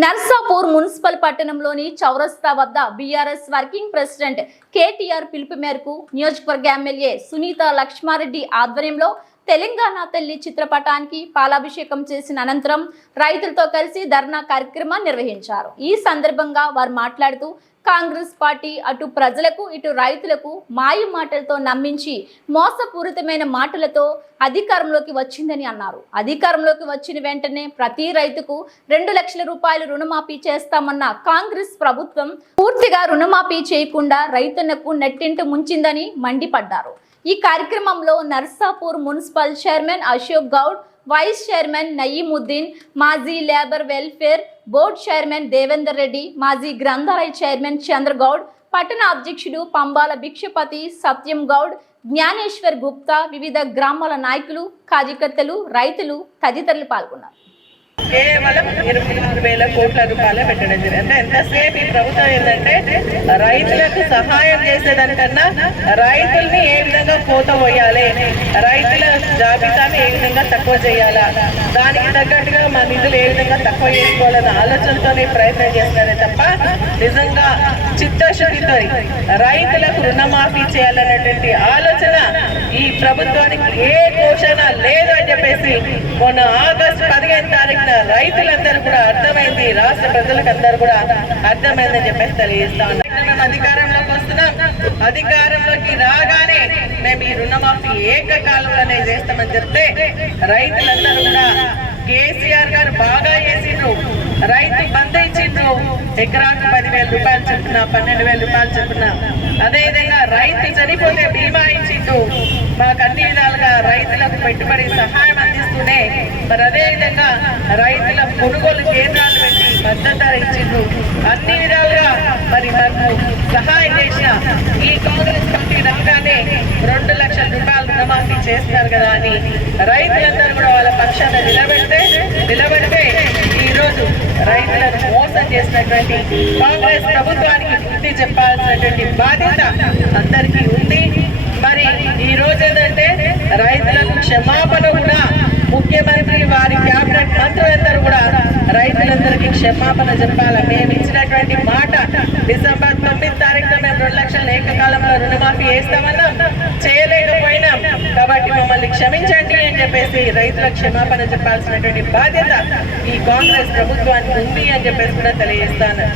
Narsapur municipal పట్టణంలోని చౌరస్తా వద్ద బీఆర్ఎస్ వర్కింగ్ ప్రెసిడెంట్ కేటీఆర్ పిలుపు మేరకు నియోజకవర్గ ఎమ్మెల్యే సునీత లక్ష్మారెడ్డి ఆధ్వర్యంలో తెలంగాణ తల్లి చిత్రపటానికి పాలాభిషేకం చేసిన అనంతరం రైతులతో కలిసి ధర్నా కార్యక్రమాన్ని నిర్వహించారు. ఈ సందర్భంగా వారు మాట్లాడుతూ కాంగ్రెస్ పార్టీ అటు ప్రజలకు ఇటు రైతులకు మాయ మాటలతో నమ్మించి మోసపూరితమైన మాటలతో అధికారంలోకి వచ్చిందని అన్నారు. అధికారంలోకి వచ్చిన వెంటనే ప్రతి రైతుకు రెండు లక్షల రూపాయలు రుణమాఫీ చేస్తామన్న కాంగ్రెస్ ప్రభుత్వం పూర్తిగా రుణమాఫీ చేయకుండా రైతులకు నెట్టింటి ముంచిందని మండిపడ్డారు. ఈ కార్యక్రమంలో Narsapur municipal chairman Ashok Goud vice chairman Nayeemuddin మాజీ labour welfare board chairman Devender Reddy మాజీ గ్రంథాలయ చైర్మన్ చంద్రగౌడ్ పట్టణ అధ్యక్షుడు పంబాల భిక్షపతి సత్యం గౌడ్ జ్ఞానేశ్వర్ గుప్తా వివిధ గ్రామాల నాయకులు కార్యకర్తలు రైతులు తదితరులు పాల్గొన్నారు. కేవలం ఇరవై ఆరు వేల కోట్ల రూపాయలు పెట్టడం జరిగింది. అంటే ఎంతసేపు ఈ ప్రభుత్వం ఏంటంటే రైతులకు సహాయం చేసేదానికన్నా రైతుల్ని ఏ విధంగా కోత పోయాలి రైతుల జాబితాని ఏ విధంగా తక్కువ చేయాలా దానికి తగ్గట్టుగా మా నిధులు ఏ విధంగా తక్కువ చేసుకోవాలన్న ఆలోచనతోనే ప్రయత్నం చేస్తున్నారే తప్ప నిజంగా చిత్తశుద్ధితో రైతులకు రుణమాఫీ చేయాలనేటువంటి ఆలోచన ఈ ప్రభుత్వానికి ఏ పోషణ లేదు అని చెప్పేసి మొన్న ఆగస్టు పదిహేను తారీఖున రైతులందరూ కూడా అర్థమైంది. రాష్ట్ర ప్రజలకు అందరూ కూడా అర్థమైందని చెప్పేసి తెలియజేస్తా ఉన్నాం. అధికారంలోకి వస్తున్నాం. అధికారంలోకి రాగానే మేము ఈ రుణమాఫీ ఏకకాలంలోనే చేస్తామని చెప్తే రైతులందరూ కూడా కేసీఆర్ గారు బాగా చేసిండ్రు. ఎకరాకు పదివేల రూపాయలు చొప్పున పన్నెండు వేల రూపాయలు చొప్పున. అదేవిధంగా రైతు చనిపోతే బీమా ఇచ్చిండు. మాకు అన్ని విధాలుగా రైతులకు పెట్టుబడి సహాయం అందిస్తూనే మరి అదే విధంగా రైతుల కొనుగోలు కేంద్రాలు పెట్టి మద్దతు ఇచ్చిండు. అన్ని విధాలుగా మరి మనకు సహాయం చేసిన ఈ కాంగ్రెస్ పార్టీ రాగానే రెండు లక్షల రూపాయలు రుణమాఫీ చేస్తున్నారు కదా అని రైతులందరూ కూడా వాళ్ళ పక్షాన నిలబెడితే నిలబెడితే ఈరోజు రైతులను మోసం చేసినటువంటి కాంగ్రెస్ ప్రభుత్వానికి బుద్ధి చెప్పాల్సినటువంటి బాధ్యత అందరికీ ఉంది. మరి ఈ రోజు ఏంటంటే రైతులకు క్షమాపణ కూడా ముఖ్యమంత్రి వారి క్యాబినెట్ మంత్రులందరూ కూడా రైతులందరికీ క్షమాపణ చెప్పాలి మేము ఇచ్చినటువంటి మాట డిసెంబర్ తొమ్మిది తారీఖున మేము రెండు లక్షల ఏకకాలంలో రుణమాఫీ వేస్తామన్న మమ్మల్ని క్షమించండి అని చెప్పేసి రైతుల క్షమాపణ చెప్పాల్సినటువంటి బాధ్యత ఈ కాంగ్రెస్ ప్రభుత్వానికి ఉంది అని చెప్పేసి కూడా తెలియజేస్తాను.